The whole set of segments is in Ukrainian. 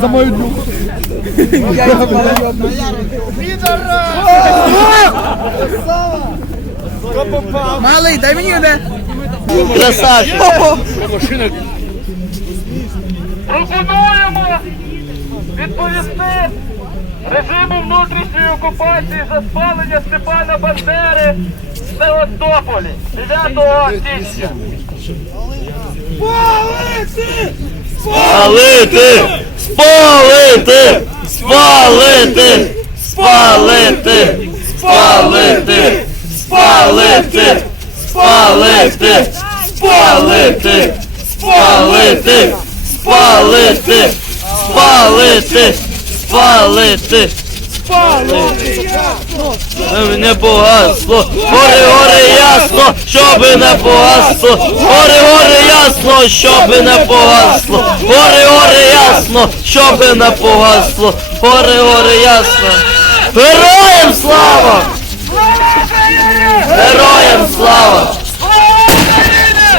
За мою днюху. Малий, дай мені одне. Красавчик. Пропонуємо відповісти режиму внутрішньої окупації за спалення Степана Бандери в Севастополі 9 січня. Спалити! Спалити! Спалити! Спалити! Спалити! Спалити! Спалити! Спалити! Спалити! Спалити! Спалити! Спалити! Спалити! Щоб не погасло, горе, горе ясно, щоб не погасло, горе, горе ясно, щоб не погасло, горе, горе ясно, щоб не погасло, горе, горе ясно. Героям слава! Героям слава!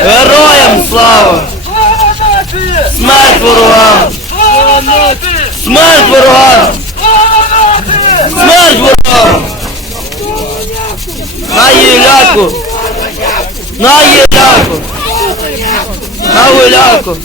Героям слава! Смерть ворогам! Смерть ворогам! Смерть ворогам! На гіляку! На Єляку! На Уляку!